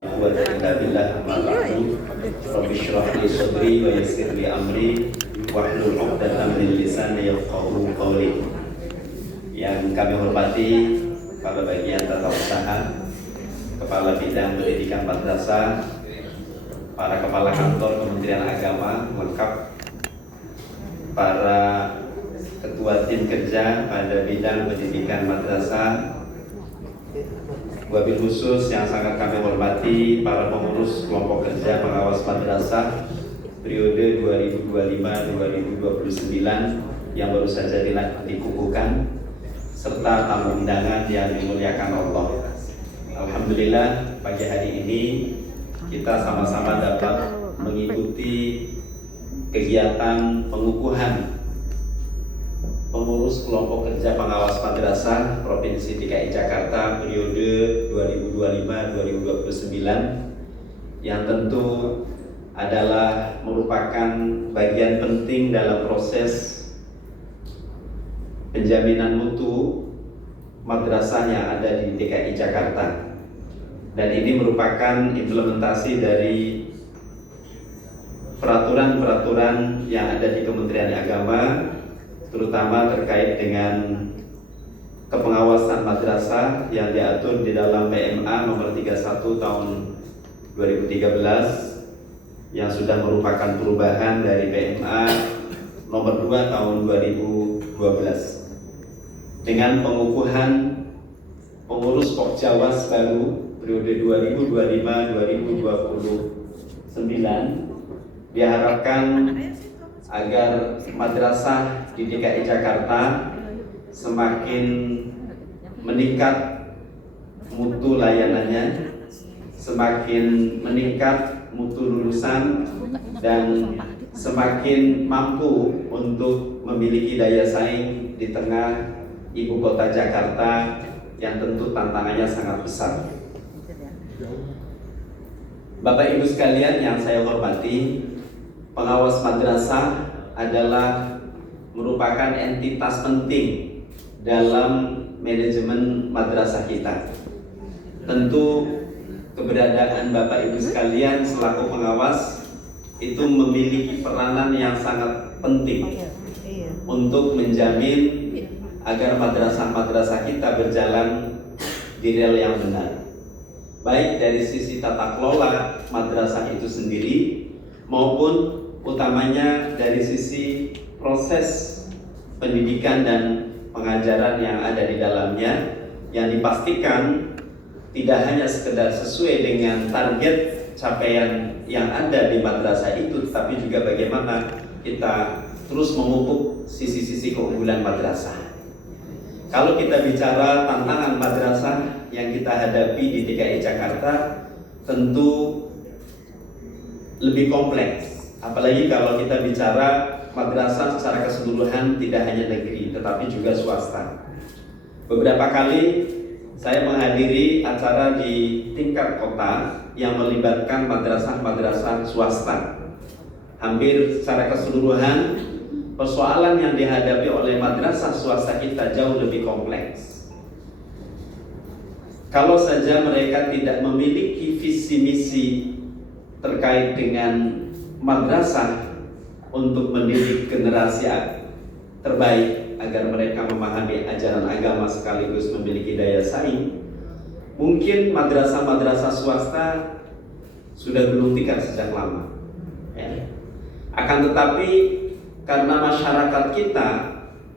quwwata illa billah. Amma ba'du. Rabbi shrah li sadri wa yassir li amri wahlul 'uqdatam min lisani yafqahu qawli. Yang kami hormati Kepala Bagian Tata Usaha, Kepala Bidang Pendidikan Madrasah, para Kepala Kantor Kementerian Agama lengkap, para Ketua Tim Kerja pada Bidang Pendidikan Madrasah, wabil khusus yang sangat kami hormati para pengurus kelompok kerja pengawas madrasah periode 2025-2029 yang baru saja dikukuhkan, serta tamu undangan yang dimuliakan Allah. Alhamdulillah, pagi hari ini kita sama-sama dapat mengikuti kegiatan pengukuhan pengurus kelompok kerja pengawas madrasah Provinsi DKI Jakarta periode 2025-2029 yang tentu adalah merupakan bagian penting dalam proses penjaminan mutu madrasah yang ada di DKI Jakarta, dan ini merupakan implementasi dari peraturan-peraturan yang ada di Kementerian Agama, terutama terkait dengan kepengawasan madrasah yang diatur di dalam PMA nomor 31 tahun 2013 yang sudah merupakan perubahan dari PMA nomor 2 tahun 2012 dengan pengukuhan pengurus Pokjawas baru periode 2025-2029. Diharapkan agar madrasah di DKI Jakarta semakin meningkat mutu layanannya, semakin meningkat mutu lulusan, dan semakin mampu untuk memiliki daya saing di tengah ibu kota Jakarta yang tentu tantangannya sangat besar. Bapak Ibu sekalian yang saya hormati, pengawas madrasah adalah merupakan entitas penting dalam manajemen madrasah kita. Tentu keberadaan Bapak Ibu sekalian selaku pengawas itu memiliki peranan yang sangat penting untuk menjamin agar madrasah-madrasah kita berjalan di rel yang benar, baik dari sisi tata kelola madrasah itu sendiri maupun utamanya dari sisi proses pendidikan dan pengajaran yang ada di dalamnya, yang dipastikan tidak hanya sekedar sesuai dengan target capaian yang ada di madrasah itu, tetapi juga bagaimana kita terus memupuk sisi-sisi keunggulan madrasah. Kalau kita bicara tantangan madrasah yang kita hadapi di DKI Jakarta, tentu lebih kompleks. Apalagi kalau kita bicara madrasah secara keseluruhan, tidak hanya negeri tetapi juga swasta. Beberapa kali saya menghadiri acara di tingkat kota yang melibatkan madrasah-madrasah swasta. Hampir secara keseluruhan persoalan yang dihadapi oleh madrasah swasta kita jauh lebih kompleks. Kalau saja mereka tidak memiliki visi misi terkait dengan madrasah untuk mendidik generasi terbaik agar mereka memahami ajaran agama sekaligus memiliki daya saing, mungkin madrasah-madrasah swasta sudah gulung tikar sejak lama. Akan tetapi karena masyarakat kita,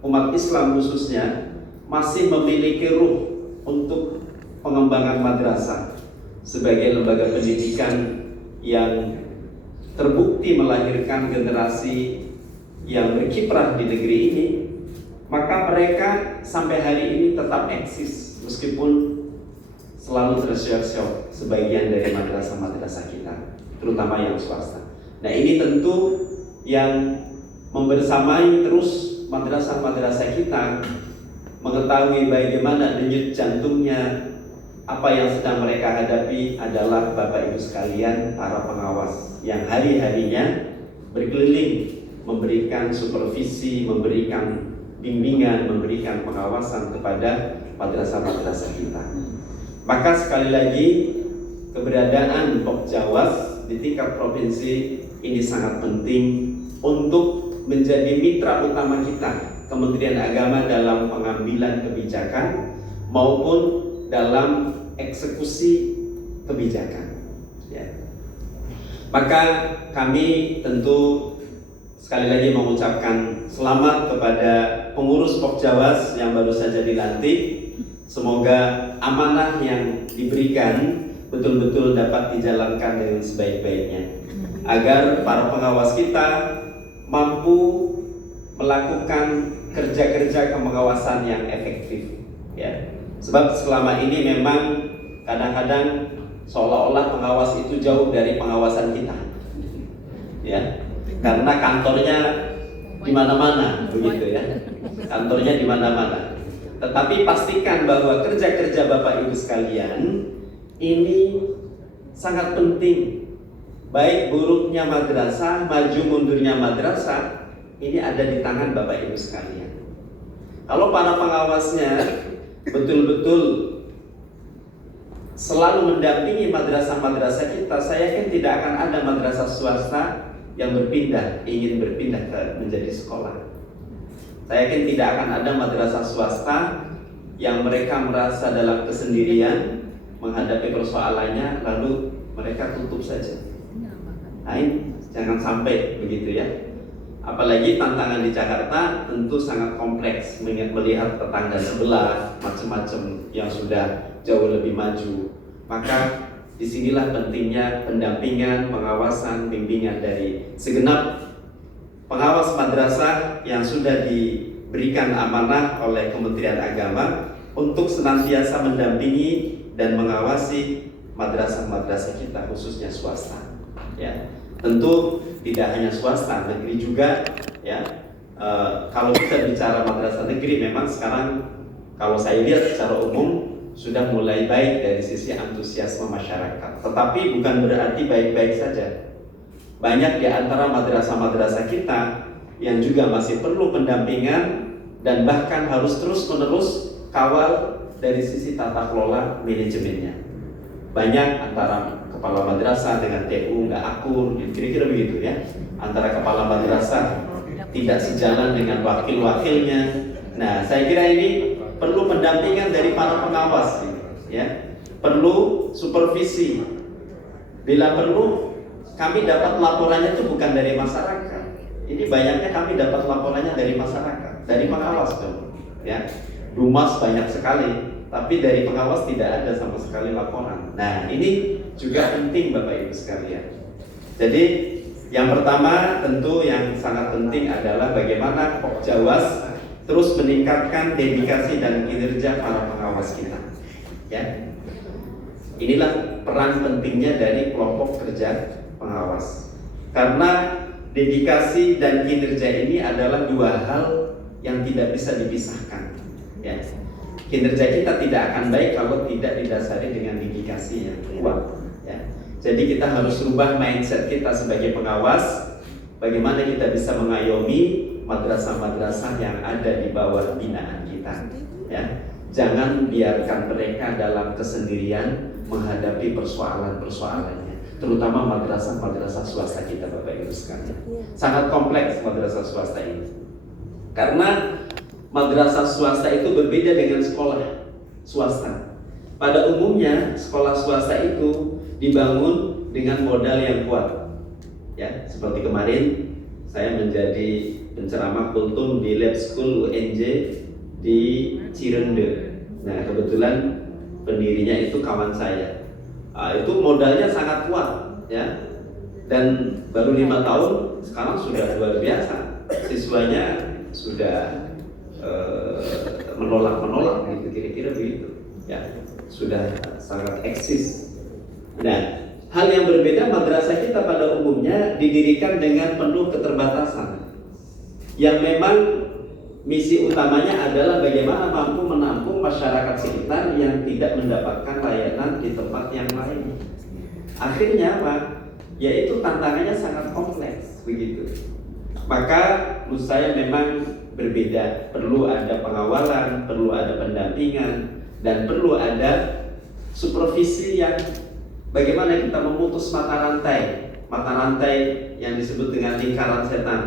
umat Islam khususnya, masih memiliki ruh untuk pengembangan madrasah sebagai lembaga pendidikan yang terbukti melahirkan generasi yang berkiprah di negeri ini, maka mereka sampai hari ini tetap eksis meskipun selalu tersyok-syok sebagian dari madrasah-madrasah kita, terutama yang swasta. Nah, ini tentu yang membersamai terus madrasah-madrasah kita mengetahui bagaimana denyut jantungnya. Apa yang sedang mereka hadapi adalah Bapak Ibu sekalian, para pengawas yang hari-harinya berkeliling memberikan supervisi, memberikan bimbingan, memberikan pengawasan kepada madrasah-madrasah kita. Maka sekali lagi keberadaan Pokjawas di tingkat provinsi ini sangat penting untuk menjadi mitra utama kita, Kementerian Agama, dalam pengambilan kebijakan maupun dalam eksekusi kebijakan. Ya. Maka kami tentu sekali lagi mengucapkan selamat kepada pengurus Pokjawas yang baru saja dilantik. Semoga amanah yang diberikan betul-betul dapat dijalankan dengan sebaik-baiknya, agar para pengawas kita mampu melakukan kerja-kerja pengawasan yang efektif. Ya. Sebab selama ini memang kadang-kadang seolah-olah pengawas itu jauh dari pengawasan kita. Ya. Karena kantornya di mana-mana, begitu ya. Kantornya di mana-mana. Tetapi pastikan bahwa kerja-kerja Bapak Ibu sekalian ini sangat penting. Baik buruknya madrasah, maju mundurnya madrasah, ini ada di tangan Bapak Ibu sekalian. Kalau para pengawasnya betul-betul selalu mendampingi madrasah-madrasah kita, saya yakin tidak akan ada madrasah swasta yang ingin berpindah menjadi sekolah. Saya yakin tidak akan ada madrasah swasta yang mereka merasa dalam kesendirian menghadapi persoalannya lalu mereka tutup saja. Nah, jangan sampai begitu ya. Apalagi tantangan di Jakarta tentu sangat kompleks, melihat tetangga sebelah macam-macam yang sudah jauh lebih maju. Maka disinilah pentingnya pendampingan, pengawasan, bimbingan dari segenap pengawas madrasah yang sudah diberikan amanah oleh Kementerian Agama untuk senantiasa mendampingi dan mengawasi madrasah-madrasah kita, khususnya swasta. Ya, tentu tidak hanya swasta, negeri juga. Ya, kalau kita bicara madrasah negeri, memang sekarang kalau saya lihat secara umum sudah mulai baik dari sisi antusiasme masyarakat. Tetapi bukan berarti baik-baik saja. Banyak di antara madrasah-madrasah kita yang juga masih perlu pendampingan dan bahkan harus terus-menerus kawal dari sisi tata kelola manajemennya. Banyak antara kepala madrasah dengan TU nggak akur, kira-kira begitu ya. Antara kepala madrasah tidak sejalan dengan wakil-wakilnya. Nah, saya kira ini perlu pendampingan dari para pengawas, ya. Perlu supervisi. Bila perlu, kami dapat laporannya itu bukan dari masyarakat. Ini banyaknya kami dapat laporannya dari masyarakat, dari pengawas dong. Ya, Dumas banyak sekali, tapi dari pengawas tidak ada sama sekali laporan. Nah, ini juga penting Bapak Ibu sekalian. Jadi, yang pertama tentu yang sangat penting adalah bagaimana Pokjawas terus meningkatkan dedikasi dan kinerja para pengawas kita. Ya, inilah peran pentingnya dari kelompok kerja pengawas. Karena dedikasi dan kinerja ini adalah dua hal yang tidak bisa dipisahkan. Ya. Kinerja kita tidak akan baik kalau tidak didasari dengan dedikasi yang kuat. Ya. Jadi kita harus rubah mindset kita sebagai pengawas. Bagaimana kita bisa mengayomi madrasah-madrasah yang ada di bawah binaan kita. Ya. Jangan biarkan mereka dalam kesendirian menghadapi persoalan-persoalannya. Terutama madrasah-madrasah swasta kita Bapak Ibu sekalian. Sangat kompleks madrasah swasta ini. Karena madrasah swasta itu berbeda dengan sekolah swasta. Pada umumnya sekolah swasta itu dibangun dengan modal yang kuat. Ya, seperti kemarin saya menjadi penceramah kultum di Lab School UNJ di Cirende. Nah, kebetulan pendirinya itu kawan saya. Itu modalnya sangat kuat, ya. Dan baru 5 tahun sekarang sudah luar biasa. Siswanya sudah menolak gitu, kira-kira begitu. Ya, sudah sangat eksis. Nah, hal yang berbeda madrasah kita pada umumnya didirikan dengan penuh keterbatasan. Yang memang misi utamanya adalah bagaimana mampu menampung masyarakat sekitar yang tidak mendapatkan layanan di tempat yang lain. Akhirnya apa? Yaitu tantangannya sangat kompleks begitu. Maka menurut saya memang berbeda. Perlu ada pengawalan, perlu ada pendampingan, dan perlu ada supervisi yang bagaimana kita memutus mata rantai yang disebut dengan lingkaran setan,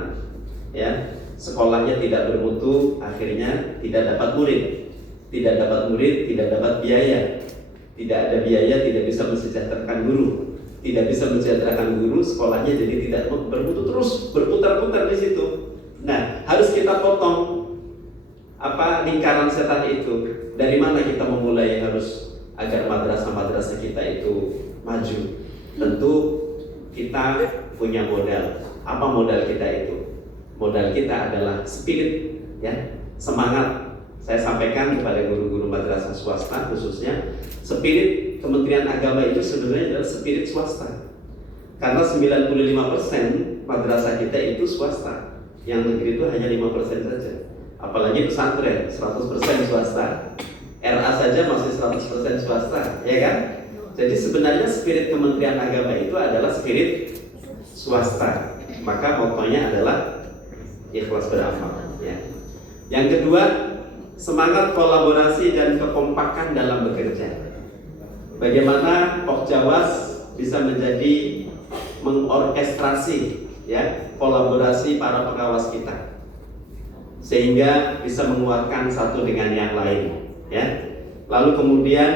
ya. Sekolahnya tidak bermutu, akhirnya tidak dapat murid, tidak dapat biaya, tidak ada biaya, tidak bisa mensejahterakan guru, tidak bisa mensejahterakan guru, sekolahnya jadi tidak bermutu, terus berputar-putar di situ. Nah, harus kita potong lingkaran setan itu. Dari mana kita memulai harus agar madrasah-madrasah kita itu maju? Tentu kita punya modal. Apa modal kita itu? Modal kita adalah spirit, ya, semangat. Saya sampaikan kepada guru-guru madrasah swasta khususnya, spirit Kementerian Agama itu sebenarnya adalah spirit swasta. Karena 95% madrasah kita itu swasta, yang negeri itu hanya 5% saja. Apalagi pesantren 100% swasta, RA saja masih 100% swasta, ya kan? Jadi sebenarnya spirit Kementerian Agama itu adalah spirit swasta. Maka motonya adalah ikhlas beramal, ya. Yang kedua, semangat kolaborasi dan kekompakan dalam bekerja. Bagaimana Pokjawas bisa menjadi mengorkestrasi, ya, kolaborasi para pengawas kita, sehingga bisa menguatkan satu dengan yang lain, ya. Lalu kemudian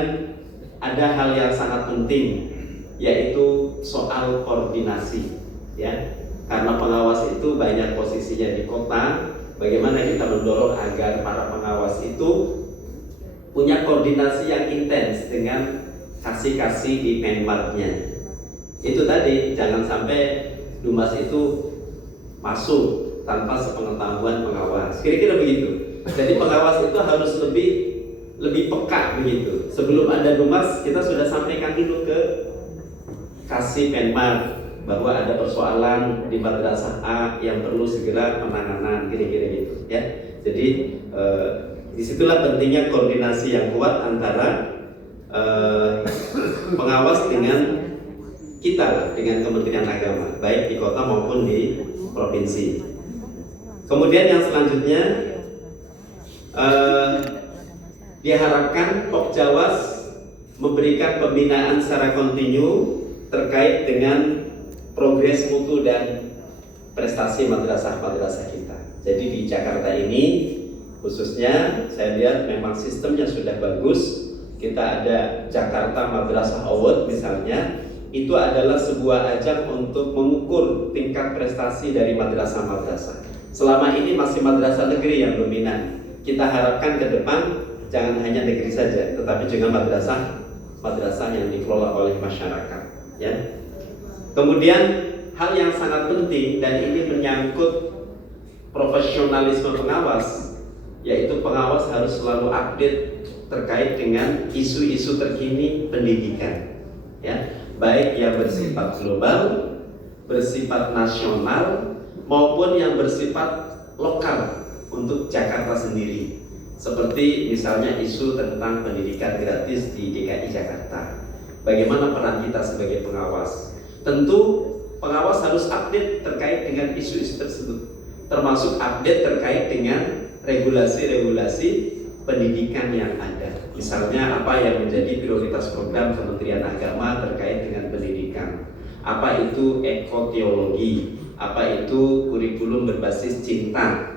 ada hal yang sangat penting, yaitu soal koordinasi, ya. Karena pengawas itu banyak posisinya di kota, bagaimana kita mendorong agar para pengawas itu punya koordinasi yang intens dengan kasih-kasih di Menmarnya. Itu tadi, jangan sampai Dumas itu masuk tanpa sepengetahuan pengawas. Kira-kira begitu. Jadi pengawas itu harus lebih peka begitu. Sebelum ada Dumas, kita sudah sampaikan dulu ke kasih Menmar bahwa ada persoalan di madrasah A yang perlu segera penanganan, kira-kira gitu, ya. Jadi disitulah pentingnya koordinasi yang kuat antara pengawas dengan kita, dengan Kementerian Agama, baik di kota maupun di provinsi. Kemudian yang selanjutnya diharapkan Pokjawas memberikan pembinaan secara kontinu terkait dengan progres mutu dan prestasi madrasah-madrasah kita. Jadi di Jakarta ini khususnya saya lihat memang sistemnya sudah bagus. Kita ada Jakarta Madrasah Award misalnya, itu adalah sebuah ajang untuk mengukur tingkat prestasi dari madrasah-madrasah. Selama ini masih madrasah negeri yang dominan. Kita harapkan ke depan jangan hanya negeri saja, tetapi juga madrasah yang dikelola oleh masyarakat, ya. Kemudian hal yang sangat penting dan ini menyangkut profesionalisme pengawas, yaitu pengawas harus selalu update terkait dengan isu-isu terkini pendidikan, ya, baik yang bersifat global, bersifat nasional maupun yang bersifat lokal untuk Jakarta sendiri. Seperti misalnya isu tentang pendidikan gratis di DKI Jakarta. Bagaimana peran kita sebagai pengawas? Tentu pengawas harus update terkait dengan isu-isu tersebut, termasuk update terkait dengan regulasi-regulasi pendidikan yang ada. Misalnya apa yang menjadi prioritas program Kementerian Agama terkait dengan pendidikan. Apa itu ekoteologi, apa itu kurikulum berbasis cinta,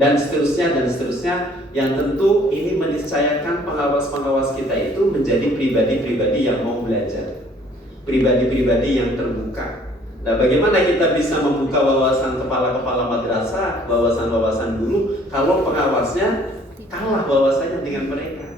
dan seterusnya yang tentu ini meniscayakan pengawas-pengawas kita itu menjadi pribadi-pribadi yang mau belajar, pribadi-pribadi yang terbuka. Nah, bagaimana kita bisa membuka wawasan kepala-kepala madrasah, wawasan-wawasan guru kalau pengawasnya kalah wawasannya dengan mereka.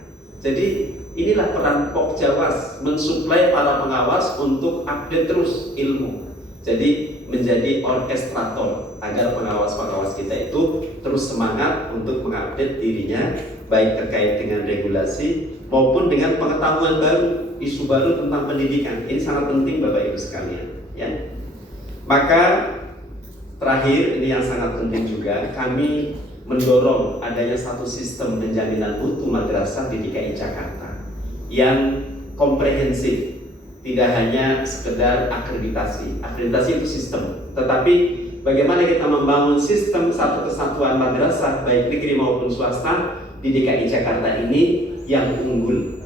Jadi inilah peran Pokjawas, mensuplai para pengawas untuk update terus ilmu. Jadi menjadi orkestrator agar pengawas-pengawas kita itu terus semangat untuk mengupdate dirinya, baik terkait dengan regulasi maupun dengan pengetahuan baru, isu baru tentang pendidikan. Ini sangat penting Bapak Ibu sekalian, ya. Maka terakhir, ini yang sangat penting juga, kami mendorong adanya satu sistem penjaminan mutu madrasah di DKI Jakarta yang komprehensif, tidak hanya sekedar akreditasi. Akreditasi itu sistem, tetapi bagaimana kita membangun sistem satu kesatuan madrasah baik negeri maupun swasta di DKI Jakarta ini yang unggul,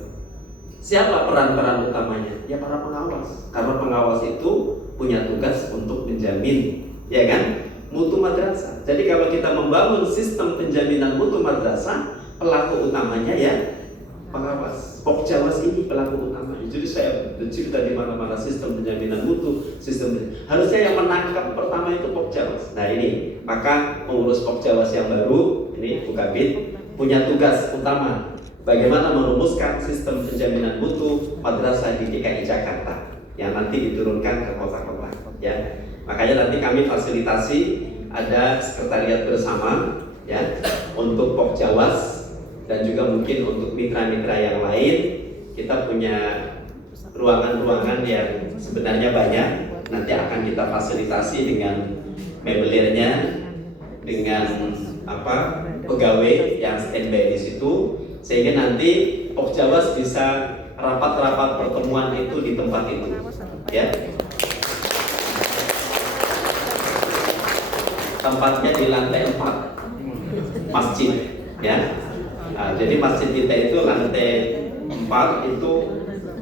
Siapa peran-peran utamanya? Ya para pengawas. Karena pengawas itu punya tugas untuk menjamin, ya kan, mutu madrasah. Jadi kalau kita membangun sistem penjaminan mutu madrasah, pelaku utamanya ya pengawas. Pokjawas ini pelaku utamanya. Jadi saya bercerita di mana-mana sistem penjaminan mutu, harusnya yang menangkap pertama itu Pokjawas. Nah ini, maka pengurus Pokjawas yang baru ini Bu Kabid punya tugas utama bagaimana merumuskan sistem penjaminan mutu madrasah di DKI Jakarta yang nanti diturunkan ke kota-kota. Ya, makanya nanti kami fasilitasi ada sekretariat bersama ya untuk Pokjawas dan juga mungkin untuk mitra-mitra yang lain. Kita punya ruangan-ruangan yang sebenarnya banyak. Nanti akan kita fasilitasi dengan mebelirnya, dengan pegawai yang standby di situ, sehingga nanti Pokjawas bisa rapat-rapat pertemuan itu di tempat itu, ya. Tempatnya di lantai 4 masjid, ya. Nah, jadi masjid kita itu lantai 4 itu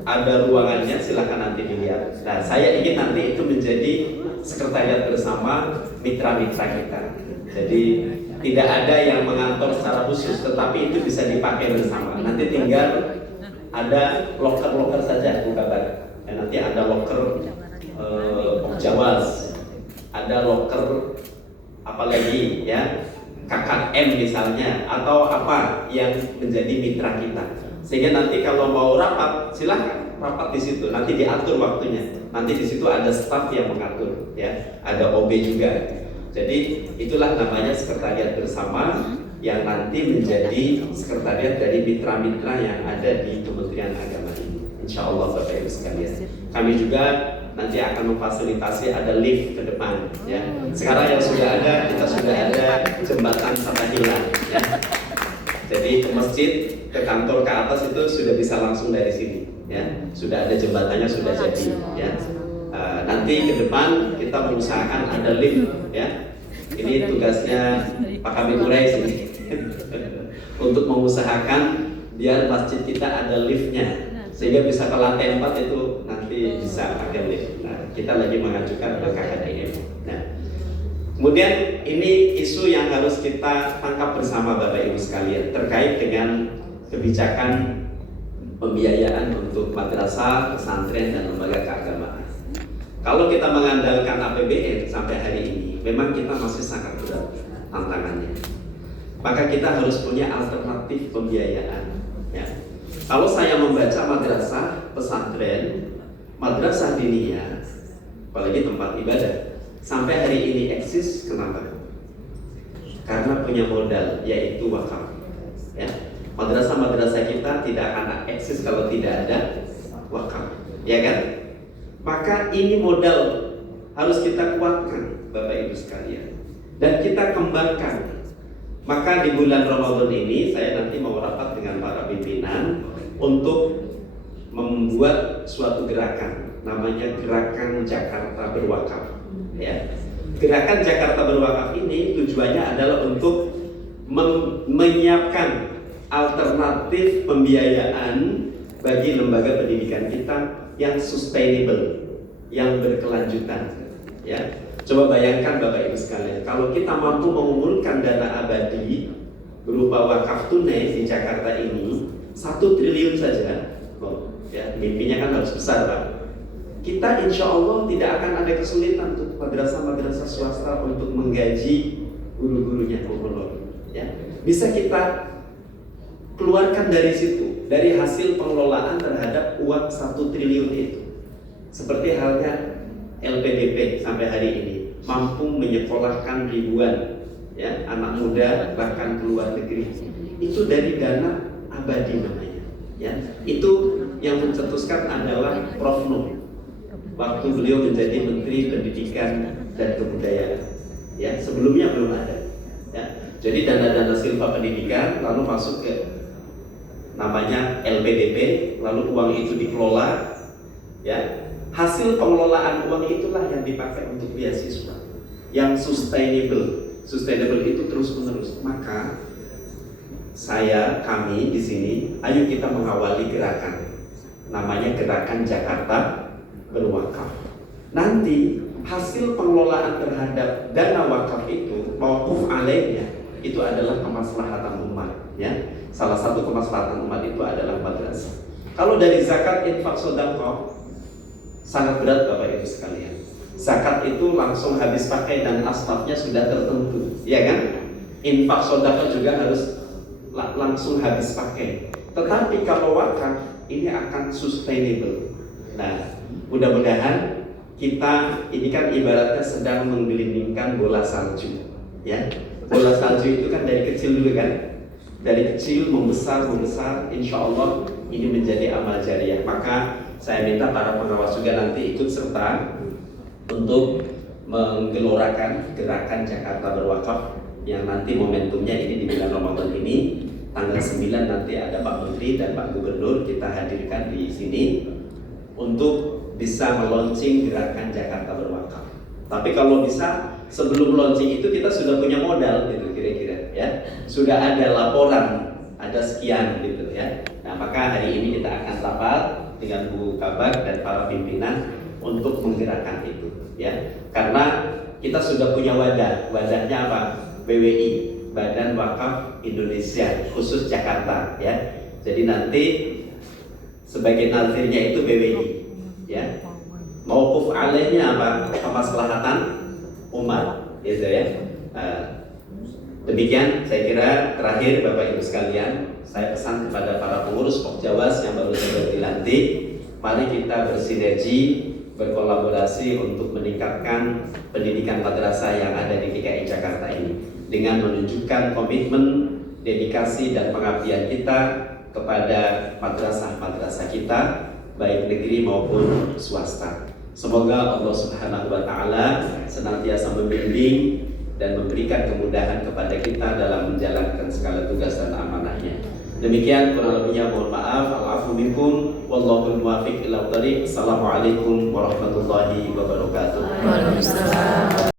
ada ruangannya, silahkan nanti dilihat. Nah, saya ingin nanti itu menjadi sekretariat bersama mitra-mitra kita. Jadi tidak ada yang mengantor secara khusus, tetapi itu bisa dipakai bersama. Nanti tinggal ada loker-loker saja, Bu Kabar. Dan nanti ada loker Pokjawas, ada loker apalagi ya KKM misalnya, atau apa yang menjadi mitra kita. Sehingga nanti kalau mau rapat, silahkan rapat di situ. Nanti diatur waktunya. Nanti di situ ada staf yang mengatur, ya. Ada OB juga. Jadi itulah namanya sekretariat bersama yang nanti menjadi sekretariat dari mitra-mitra yang ada di Kementerian Agama ini. Insya Allah Bapak Ibu sekalian. Kami juga nanti akan memfasilitasi ada lift ke depan. Ya. Sekarang yang sudah ada, kita sudah ada jembatan Fatahillah. Ya. Jadi ke masjid, ke kantor, ke atas itu sudah bisa langsung dari sini. Ya. Sudah ada jembatannya, sudah jadi. Ya. Nanti ke depan kita mengusahakan ada lift, ya. Ini tugasnya Pak Kabid Urais ini untuk mengusahakan biar masjid kita ada liftnya, sehingga bisa ke lantai 4 itu nanti bisa pakai lift. Nah, kita lagi mengajukan ke KKDM. Nah, kemudian ini isu yang harus kita tangkap bersama Bapak Ibu sekalian terkait dengan kebijakan pembiayaan untuk madrasah, pesantren, dan lembaga keagamaan. Kalau kita mengandalkan APBN sampai hari ini, memang kita masih sangat berat tantangannya. Maka kita harus punya alternatif pembiayaan. Ya. Kalau saya membaca madrasah, pesantren, madrasah diniyah, apalagi tempat ibadah, sampai hari ini eksis, kenapa? Karena punya modal, yaitu wakaf. Ya. Madrasah-madrasah kita tidak akan eksis kalau tidak ada wakaf, ya kan? Maka ini modal harus kita kuatkan, Bapak Ibu sekalian, dan kita kembangkan. Maka di bulan Ramadan ini saya nanti mau rapat dengan para pimpinan untuk membuat suatu gerakan, namanya Gerakan Jakarta Berwakaf. Ya. Gerakan Jakarta Berwakaf ini tujuannya adalah untuk menyiapkan alternatif pembiayaan bagi lembaga pendidikan kita yang sustainable, yang berkelanjutan. Ya, coba bayangkan Bapak Ibu sekalian, kalau kita mampu mengumpulkan dana abadi berupa wakaf tunai di Jakarta ini 1 triliun saja, ya mimpinya kan harus besar, Pak. Kita insya Allah tidak akan ada kesulitan untuk madrasah-madrasah swasta untuk menggaji guru-gurunya, ya. Bisa kita keluarkan dari situ, dari hasil pengelolaan terhadap uang 1 triliun itu. Seperti halnya LPDP sampai hari ini mampu menyekolahkan ribuan ya anak muda bahkan ke luar negeri. Itu dari dana abadi namanya. Ya, itu yang mencetuskan adalah Prof. Nuh waktu beliau menjadi Menteri Pendidikan dan Kebudayaan. Ya, sebelumnya belum ada. Ya, jadi dana-dana silpa pendidikan lalu masuk ke namanya LPDP, lalu uang itu dikelola, ya. Hasil pengelolaan uang itulah yang dipakai untuk beasiswa yang sustainable. Sustainable itu terus menerus. Maka kami di sini, ayo kita mengawali gerakan namanya Gerakan Jakarta Berwakaf. Nanti hasil pengelolaan terhadap dana wakaf itu, mauquf alaihnya, itu adalah kemaslahatan umat, ya. Salah satu kemaslahatan umat itu adalah madrasah. Kalau dari zakat, infak, sedekah sangat berat Bapak Ibu sekalian. Zakat itu langsung habis pakai dan asbabnya sudah tertentu, ya kan? Infak, sedekah juga harus langsung habis pakai. Tetapi kalau wakaf ini akan sustainable. Nah, mudah-mudahan kita ini kan ibaratnya sedang menggelindingkan bola salju, ya. Bola salju itu kan dari kecil dulu kan, dari kecil membesar, insya Allah ini menjadi amal jariah. Maka saya minta para pengawas juga nanti ikut serta untuk menggelorakan Gerakan Jakarta Berwakaf yang nanti momentumnya ini di bulan Ramadan ini. Tanggal 9 nanti ada Pak Menteri dan Pak Gubernur kita hadirkan di sini untuk bisa meluncing Gerakan Jakarta Berwakaf. Tapi kalau bisa sebelum launching itu kita sudah punya modal gitu kira-kira, ya. Sudah ada laporan, ada sekian gitu, ya. Nah, maka hari ini kita akan rapat dengan Bu Kabag dan para pimpinan untuk menggerakkan itu, ya. Karena kita sudah punya wadahnya apa? BWI, Badan Wakaf Indonesia khusus Jakarta, ya. Jadi nanti sebagai nazirnya itu BWI, ya. Mauquf alaihnya apa? Kemaslahatan umat, gitu ya. Demikian saya kira. Terakhir Bapak Ibu sekalian, saya pesan kepada para pengurus Pokjawas yang baru saja dilantik, mari kita bersinergi, berkolaborasi untuk meningkatkan pendidikan madrasah yang ada di DKI Jakarta ini dengan menunjukkan komitmen, dedikasi dan pengabdian kita kepada madrasah-madrasah kita, baik negeri maupun swasta. Semoga Allah Subhanahu wa Ta'ala senantiasa membimbing dan memberikan kemudahan kepada kita dalam menjalankan segala tugas dan amanahnya. Demikian, kurang lebihnya mohon maaf. Al-afu minkum wallahu muwaffiq ila thariq. Assalamualaikum warahmatullahi wabarakatuh. Waalaikumsalam.